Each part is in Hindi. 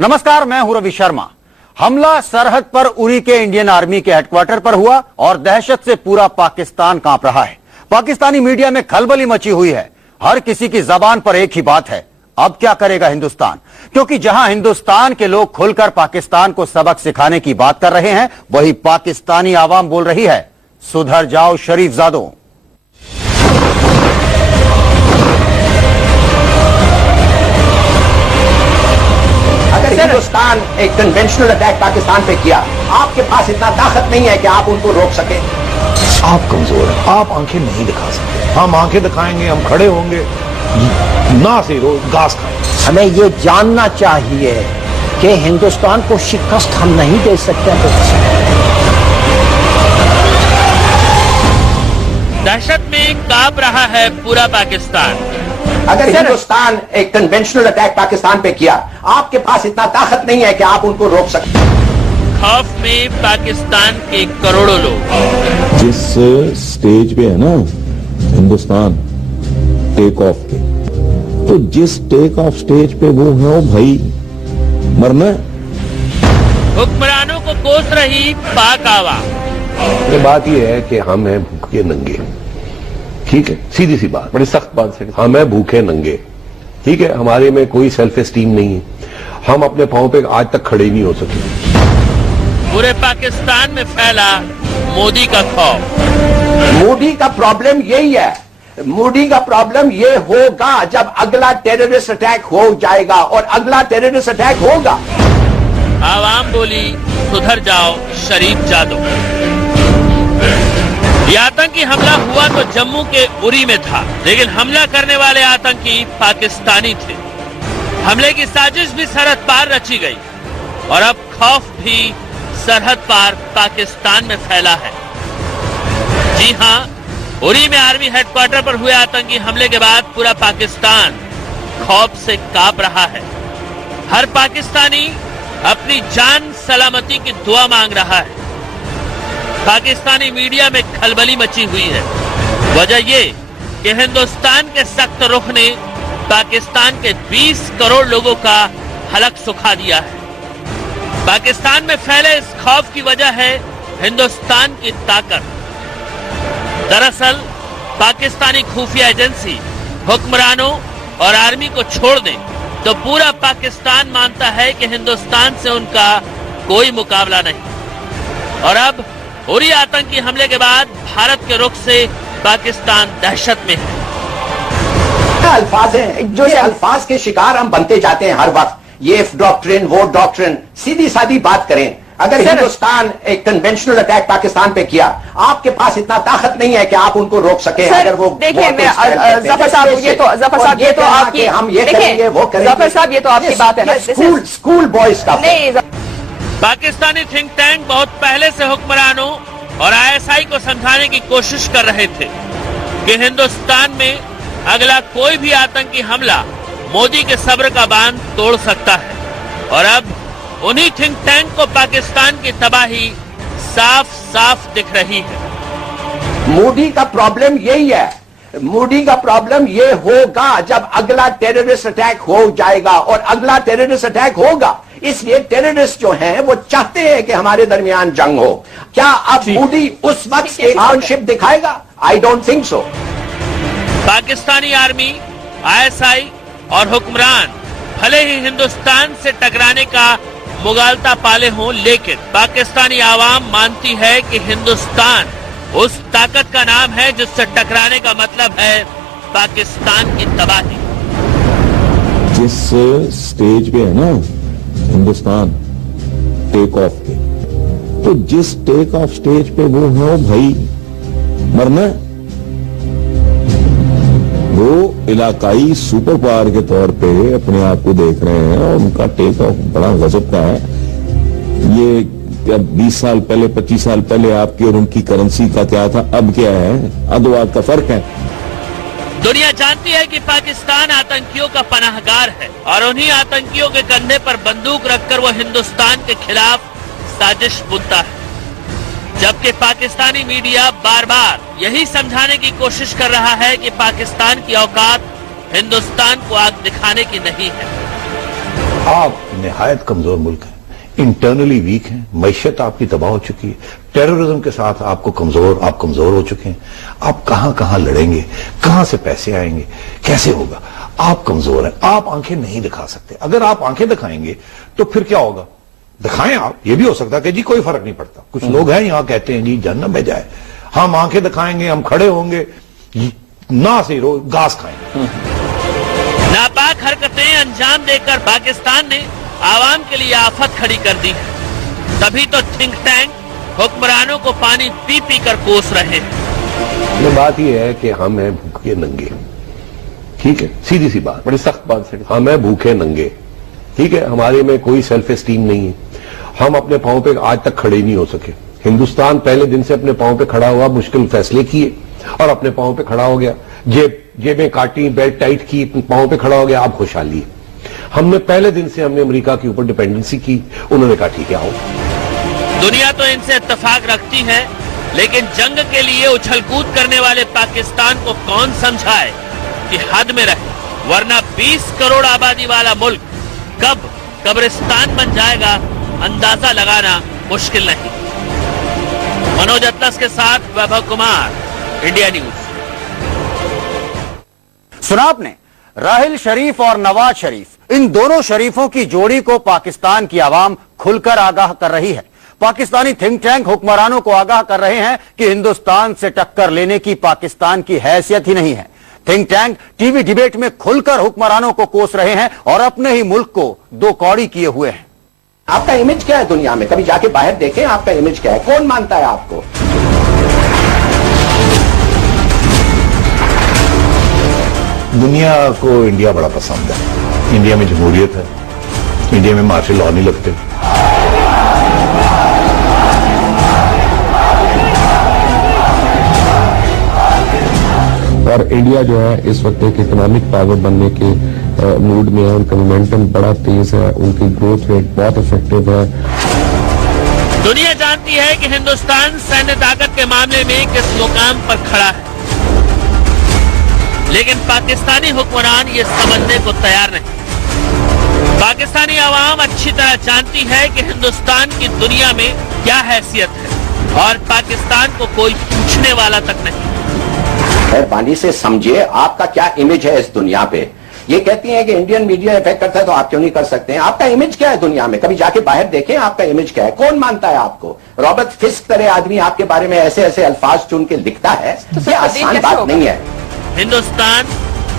नमस्कार, मैं हूं रवि शर्मा। हमला सरहद पर उरी के इंडियन आर्मी के हेडक्वार्टर पर हुआ और दहशत से पूरा पाकिस्तान कांप रहा है। पाकिस्तानी मीडिया में खलबली मची हुई है। हर किसी की जबान पर एक ही बात है, अब क्या करेगा हिंदुस्तान? क्योंकि जहां हिंदुस्तान के लोग खुलकर पाकिस्तान को सबक सिखाने की बात कर रहे हैं, वही पाकिस्तानी आवाम बोल रही है, सुधर जाओ शरीफजादों। अगर हिंदुस्तान एक कन्वेंशनल अटैक पाकिस्तान पे किया, आपके पास इतना ताकत नहीं है कि आप उनको रोक सके। आप कमजोर हैं, आप आंखें नहीं दिखा सकते। हम आंखें दिखाएंगे, हम खड़े होंगे, ना से रोज घास खाएंगे। हमें ये जानना चाहिए कि हिंदुस्तान को शिकस्त हम नहीं दे सकते। दहशत में कांप रहा है पूरा पाकिस्तान। अगर हिंदुस्तान एक कन्वेंशनल अटैक पाकिस्तान पे किया, आपके पास इतना ताकत नहीं है कि आप उनको रोक सकते। खौफ में पाकिस्तान के करोड़ों लोग। जिस स्टेज पे है ना हिंदुस्तान टेक ऑफ के, तो जिस टेक ऑफ स्टेज पे वो है, वो भाई मरना है। हुक्मरानों को कोस रही पाक आवाम। ये बात ये है कि हम हैं भूखे नंगे, ठीक है, सीधी सी बात, बड़ी सख्त बात है। हम हैं भूखे नंगे, ठीक है, हमारे में कोई सेल्फ एस्टीम नहीं है, हम अपने पांव पे आज तक खड़े नहीं हो सके। पूरे पाकिस्तान में फैला मोदी का खौफ। मोदी का प्रॉब्लम यही है, मोदी का प्रॉब्लम ये होगा जब अगला टेररिस्ट अटैक हो जाएगा, और अगला टेररिस्ट अटैक होगा। आवाम बोली, सुधर जाओ शरीफजादों। यह आतंकी हमला हुआ तो जम्मू के उरी में था, लेकिन हमला करने वाले आतंकी पाकिस्तानी थे। हमले की साजिश भी सरहद पार रची गई और अब खौफ भी सरहद पार पाकिस्तान में फैला है। जी हां, उरी में आर्मी हेडक्वार्टर पर हुए आतंकी हमले के बाद पूरा पाकिस्तान खौफ से कांप रहा है। हर पाकिस्तानी अपनी जान सलामती की दुआ मांग रहा है। पाकिस्तानी मीडिया में खलबली मची हुई है। वजह ये कि हिंदुस्तान के सख्त रुख ने पाकिस्तान के 20 करोड़ लोगों का हलक सुखा दिया है। पाकिस्तान में फैले इस खौफ की वजह है हिंदुस्तान की ताकत। दरअसल पाकिस्तानी खुफिया एजेंसी हुक्मरानों और आर्मी को छोड़ दें तो पूरा पाकिस्तान मानता है कि हिंदुस्तान से उनका कोई मुकाबला नहीं। और अब उरी आतंकी हमले के बाद भारत के रुख से पाकिस्तान दहशत में है। अल्फाज हैं, जो ये अल्फाज के शिकार हम बनते जाते हैं हर वक्त। ये डॉक्ट्रिन, वो डॉक्ट्रिन, सीधी सादी बात करें। अगर हिंदुस्तान एक कन्वेंशनल अटैक पाकिस्तान पे किया, आपके पास इतना ताकत नहीं है कि आप उनको रोक सके। अगर वो देखिए, जफर साहब, ये तो आपकी, हम ये करेंगे, वो करेंगे। जफर साहब, ये तो आपकी बात है ना, स्कूल बॉयज का नहीं। पाकिस्तानी थिंक टैंक बहुत पहले से हुक्मरानों और आईएसआई को समझाने की कोशिश कर रहे थे कि हिंदुस्तान में अगला कोई भी आतंकी हमला मोदी के सब्र का बांध तोड़ सकता है। और अब उन्हीं थिंक टैंक को पाकिस्तान की तबाही साफ साफ दिख रही है। मोदी का प्रॉब्लम यही है, मोदी का प्रॉब्लम ये होगा जब अगला टेररिस्ट अटैक हो जाएगा, और अगला टेररिस्ट अटैक होगा। इसलिए टेररिस्ट जो हैं वो चाहते हैं कि हमारे दरमियान जंग हो। क्या अब मोदी उस वक्त एक फ्रेंडशिप दिखाएगा? I don't think so. Pakistani army, ISI और हुक्मरान भले ही हिंदुस्तान से टकराने का मुगालता पाले हों, लेकिन पाकिस्तानी आवाम मानती है कि हिंदुस्तान उस ताकत का नाम है जिससे टकराने का मतलब है पाकिस्तान की तबाही। जिस स्टेज पे है ना हिंदुस्तान टेक ऑफ के, तो जिस टेक ऑफ स्टेज पे वो है, वो भाई मरना है। वो इलाकाई सुपर पावर के तौर पे अपने आप को देख रहे हैं और उनका टेक ऑफ बड़ा गजब का है। ये 20 साल पहले, 25 साल पहले आपकी और उनकी करेंसी का क्या था, अब क्या है, अदवाद का फर्क है। दुनिया जानती है कि पाकिस्तान आतंकियों का पनाहगार है और उन्हीं आतंकियों के कंधे पर बंदूक रखकर वो हिंदुस्तान के खिलाफ साजिश बुनता है। जबकि पाकिस्तानी मीडिया बार बार यही समझाने की कोशिश कर रहा है कि पाकिस्तान की औकात हिंदुस्तान को आग दिखाने की नहीं है। आप निहायत कमजोर मुल्क हैं, इंटरनली वीक हैं, मैशियत आपकी तबाह हो चुकी है, टेररिज्म के साथ आप कमजोर हो चुके हैं। आप कहां कहां लड़ेंगे, कहां से पैसे आएंगे, कैसे होगा? आप कमजोर हैं, आप आंखें नहीं दिखा सकते। अगर आप आंखें दिखाएंगे तो फिर क्या होगा? दिखाएं आप, ये भी हो सकता है कि जी कोई फर्क नहीं पड़ता। कुछ लोग हैं यहां कहते हैं जी जहन्नम में जाए, हम आंखें दिखाएंगे, हम खड़े होंगे, ना से घास खाएंगे। नापाक हरकतें अंजाम देकर पाकिस्तान ने आवाम के लिए आफत खड़ी कर दी है। तभी तो थिंक टैंक हुक्मरानों को पानी पी पी कर कोस रहे हैं। ये बात यह है कि हम हैं भूखे नंगे, ठीक है, सीधी सी बात, बड़ी सख्त बात है। हम हैं भूखे नंगे, ठीक है, हमारे में कोई सेल्फ एस्टीम नहीं है। हम अपने पांव पे आज तक खड़े नहीं हो सके। हिंदुस्तान पहले दिन से अपने पांव पे खड़ा हुआ, मुश्किल फैसले किए और अपने पांव पे खड़ा हो गया। जेबें काटी, बेल्ट टाइट की, पांव पे खड़ा हो गया, अब खुशहाली। हमने पहले दिन से अमेरिका के ऊपर डिपेंडेंसी की, उन्होंने कहा ठीक है आओ। दुनिया तो इनसे इत्तेफाक रखती है, लेकिन जंग के लिए उछल कूद करने वाले पाकिस्तान को कौन समझाए कि हद में रहे, वरना 20 करोड़ आबादी वाला मुल्क कब कब्रिस्तान बन जाएगा अंदाजा लगाना मुश्किल नहीं। मनोज अतलस के साथ वैभव कुमार, इंडिया न्यूज। सुना आपने, राहिल शरीफ और नवाज शरीफ, इन दोनों शरीफों की जोड़ी को पाकिस्तान की आवाम खुलकर आगाह कर रही है। पाकिस्तानी थिंक टैंक हुक्मरानों को आगाह कर रहे हैं कि हिंदुस्तान से टक्कर लेने की पाकिस्तान की हैसियत ही नहीं है। थिंक टैंक टीवी डिबेट में खुलकर हुक्मरानों को कोस रहे हैं और अपने ही मुल्क को दो कौड़ी किए हुए हैं। आपका इमेज क्या है दुनिया में? कभी जाके बाहर देखें आपका इमेज क्या है, कौन मानता है आपको? दुनिया को इंडिया बड़ा पसंद है, इंडिया में जमहूरियत है, इंडिया में मार्शल लॉ नहीं लगते। और इंडिया जो है इस वक्त एक इकोनॉमिक पावर बनने के मूड में है, उनका मोमेंटम बड़ा तेज है, उनकी ग्रोथ रेट बहुत इफेक्टिव है। दुनिया जानती है कि हिंदुस्तान सैन्य ताकत के मामले में किस मुकाम पर खड़ा है, लेकिन पाकिस्तानी हुक्मरान ये समझने को तैयार नहीं। पाकिस्तानी आवाम अच्छी तरह जानती है कि हिंदुस्तान की दुनिया में क्या हैसियत है और पाकिस्तान को कोई पूछने वाला तक नहीं। मेहरबानी से समझिए आपका क्या इमेज है इस दुनिया पे। ये कहती हैं कि इंडियन मीडिया इफेक्ट करता है तो आप क्यों नहीं कर सकते हैं? आपका इमेज क्या है दुनिया में? कभी जाके बाहर देखें आपका इमेज क्या है, कौन मानता है आपको? रॉबर्ट फिस्क तरह आदमी आपके बारे में ऐसे ऐसे अल्फाज चुन के लिखता है, ये आसान बात नहीं है। हिंदुस्तान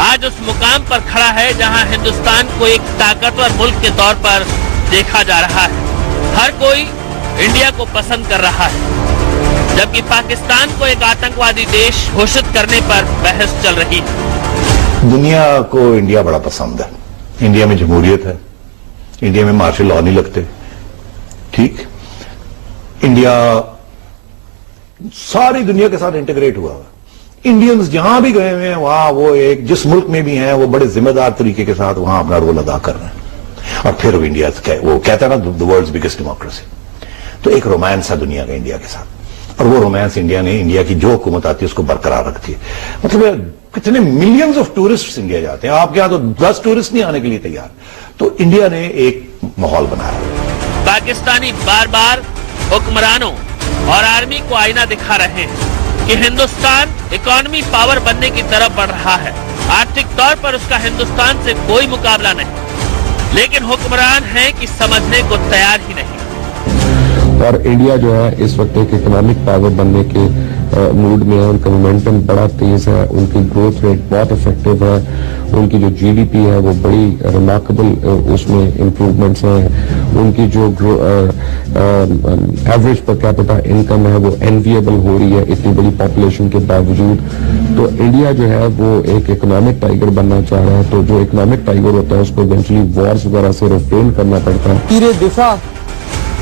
आज उस मुकाम पर खड़ा है जहां हिंदुस्तान को एक ताकतवर मुल्क के तौर पर देखा जा रहा है। हर कोई इंडिया को पसंद कर रहा है, जबकि पाकिस्तान को एक आतंकवादी देश घोषित करने पर बहस चल रही है। दुनिया को इंडिया बड़ा पसंद है, इंडिया में जमहूरियत है, इंडिया में मार्शल लॉ नहीं लगते, ठीक, इंडिया सारी दुनिया के साथ इंटीग्रेट हुआ है। इंडियंस जहां भी गए हुए हैं वहां वो एक जिस मुल्क में भी हैं वो बड़े जिम्मेदार तरीके के साथ वहां अपना रोल अदा कर रहे हैं। और फिर इंडिया वो कहता है ना द वर्ल्ड्स बिगेस्ट डेमोक्रेसी, तो एक रोमांस है दुनिया का इंडिया के साथ, और वो रोमांस इंडिया ने, इंडिया की जो हुकूमत आती है उसको बरकरार रखती है। मतलब कितने मिलियंस ऑफ टूरिस्ट इंडिया जाते हैं, आपके यहां तो 10 टूरिस्ट नहीं आने के लिए तैयार। तो इंडिया ने एक माहौल बनाया। पाकिस्तानी बार बार हुक्मरानों और आर्मी को आईना दिखा रहे हैं कि हिंदुस्तान इकोनॉमी पावर बनने की तरफ बढ़ रहा है। आर्थिक तौर पर उसका हिंदुस्तान से कोई मुकाबला नहीं, लेकिन हुक्मरान हैं कि समझने को तैयार ही नहीं। और इंडिया जो है इस वक्त एक इकोनॉमिक पावर बनने के मूड में है, उनका मोमेंटम बड़ा तेज है, उनकी ग्रोथ रेट बहुत इफेक्टिव है, उनकी जो जीडीपी है वो बड़ी रिमार्केबल उसमें इम्प्रूवमेंट्स हैं, उनकी जो एवरेज पर कैपिटा इनकम है वो एनविएबल हो रही है इतनी बड़ी पॉपुलेशन के बावजूद। तो इंडिया जो है वो एक इकोनॉमिक टाइगर बनना चाह रहा है, तो जो इकोनॉमिक टाइगर होता है उसको इवेंचुअली वॉर्स वगैरह से रिफ्रेन करना पड़ता है। तीरे दिफा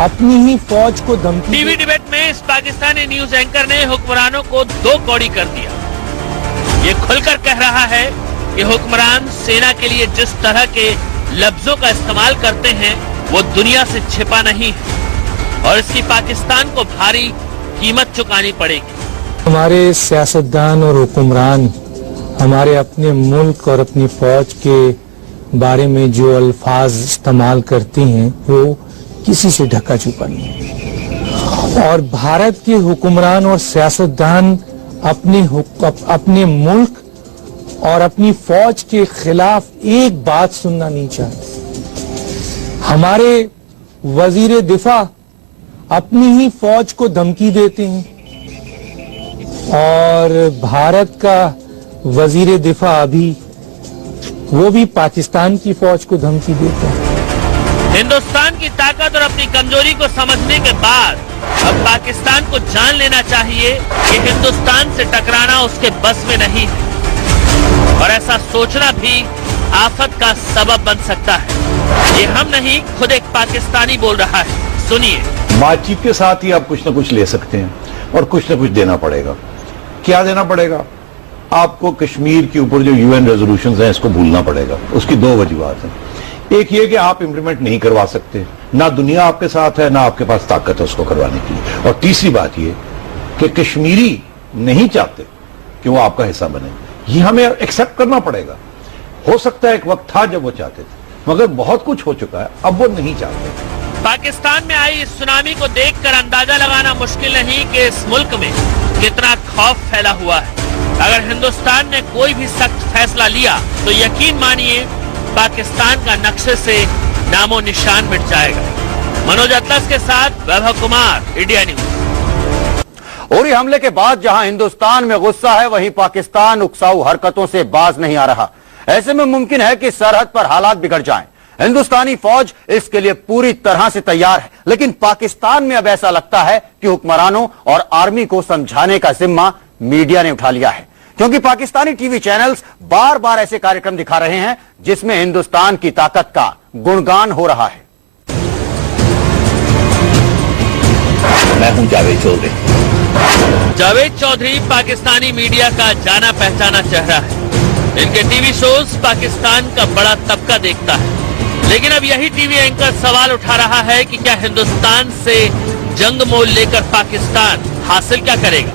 अपनी ही फौज को धमकी। टीवी डिबेट में इस पाकिस्तानी न्यूज एंकर ने हुक्मरानों को दो कौड़ी कर दिया। ये खुलकर कह रहा है कि हुक्मरान सेना के लिए जिस तरह के लफ्जों का इस्तेमाल करते हैं वो दुनिया से छिपा नहीं है और इसकी पाकिस्तान को भारी कीमत चुकानी पड़ेगी। हमारे सियासतदान और हुक्मरान हमारे अपने मुल्क और अपनी फौज के बारे में जो अल्फाज इस्तेमाल करते हैं वो किसी से ढका छुपा नहीं है। और भारत के हुक्मरान और सियासतदान अपने मुल्क और अपनी फौज के खिलाफ एक बात सुनना नहीं चाहते। हमारे वजीर दिफा अपनी ही फौज को धमकी देते हैं और भारत का वजीर दिफा अभी वो भी पाकिस्तान की फौज को धमकी देता है। हिंदुस्तान की ताकत और अपनी कमजोरी को समझने के बाद अब पाकिस्तान को जान लेना चाहिए कि हिंदुस्तान से टकराना उसके बस में नहीं है और ऐसा सोचना भी आफत का सबब बन सकता है। ये हम नहीं, खुद एक पाकिस्तानी बोल रहा है, सुनिए। बातचीत के साथ ही आप कुछ ना कुछ ले सकते हैं और कुछ ना कुछ देना पड़ेगा। क्या देना पड़ेगा? आपको कश्मीर के ऊपर जो यूएन रेजोल्यूशंस हैं इसको भूलना पड़ेगा। उसकी दो वजूहात हैं। एक ये कि आप इंप्लीमेंट नहीं करवा सकते, ना दुनिया आपके साथ है ना आपके पास ताकत है उसको करवाने की। और तीसरी बात ये कि कश्मीरी नहीं चाहते कि वो आपका हिस्सा बने, ये हमें एक्सेप्ट करना पड़ेगा। हो सकता है एक वक्त था जब वो चाहते थे, मगर बहुत कुछ हो चुका है, अब वो नहीं चाहते। पाकिस्तान में आई इस सुनामी को देखकर अंदाजा लगाना मुश्किल नहीं कि इस मुल्क में कितना खौफ फैला हुआ है। अगर हिंदुस्तान ने कोई भी सख्त फैसला लिया तो यकीन मानिए पाकिस्तान का नक्शे से नामो निशान मिट जाएगा। मनोज अतलस के साथ वैभव कुमार, इंडिया न्यूज। उरी हमले के बाद जहां हिंदुस्तान में गुस्सा है, वहीं पाकिस्तान उकसाऊ हरकतों से बाज नहीं आ रहा। ऐसे में मुमकिन है कि सरहद पर हालात बिगड़ जाएं। हिंदुस्तानी फौज इसके लिए पूरी तरह से तैयार है, लेकिन पाकिस्तान में अब ऐसा लगता है कि हुक्मरानों और आर्मी को समझाने का जिम्मा मीडिया ने उठा लिया है, क्योंकि पाकिस्तानी टीवी चैनल्स बार बार ऐसे कार्यक्रम दिखा रहे हैं जिसमें हिंदुस्तान की ताकत का गुणगान हो रहा है। मैं हूं जावेद चौधरी। जावेद चौधरी पाकिस्तानी मीडिया का जाना पहचाना चेहरा है। इनके टीवी शोज पाकिस्तान का बड़ा तबका देखता है, लेकिन अब यही टीवी एंकर सवाल उठा रहा है कि क्या हिंदुस्तान से जंग मोल लेकर पाकिस्तान हासिल क्या करेगा।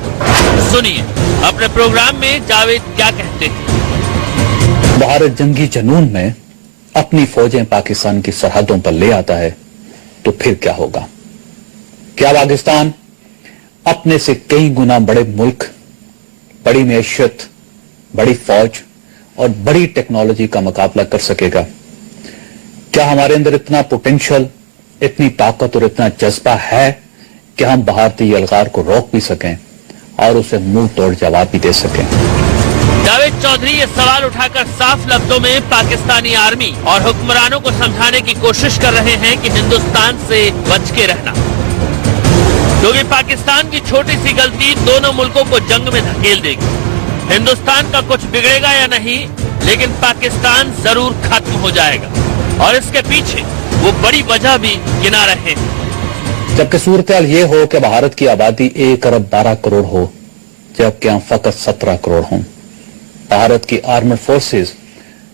सुनिए अपने प्रोग्राम में जावेद क्या कहते हैं। भारत जंगी जुनून में अपनी फौजें पाकिस्तान की सरहदों पर ले आता है तो फिर क्या होगा? क्या पाकिस्तान अपने से कई गुना बड़े मुल्क, बड़ी मैशियत, बड़ी फौज और बड़ी टेक्नोलॉजी का मुकाबला कर सकेगा? क्या हमारे अंदर इतना पोटेंशियल, इतनी ताकत और इतना जज्बा है कि हम भारतीय यलगार को रोक भी सकें और उसे मुंह तोड़ जवाब भी दे सकें? जावेद चौधरी ये सवाल उठाकर साफ लफ्जों में पाकिस्तानी आर्मी और हुक्मरानों को समझाने की कोशिश कर रहे हैं कि हिंदुस्तान से बच के रहना, क्योंकि पाकिस्तान की छोटी सी गलती दोनों मुल्कों को जंग में धकेल देगी। हिंदुस्तान का कुछ बिगड़ेगा या नहीं, लेकिन पाकिस्तान जरूर खत्म हो जाएगा और इसके पीछे वो बड़ी वजह भी गिना रहे हैं। जबकि सूरत हाल ये हो कि भारत की आबादी 1 अरब 12 करोड़ हो, जबकि हम फकत 17 करोड़ हों। भारत की आर्मड फोर्सेस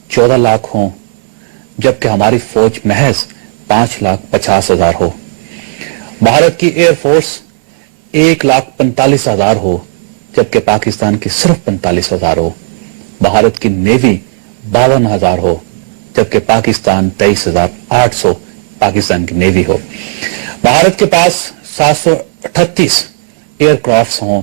14 लाख हों, जबकि हमारी फौज महज 5,50,000 हो। भारत की एयरफोर्स 1,45,000 हो, जबकि पाकिस्तान की सिर्फ 45,000 हो। भारत की नेवी 52,000 हो, जबकि पाकिस्तान 23,800 पाकिस्तान की नेवी हो। भारत के पास 738 एयरक्राफ्ट्स हों,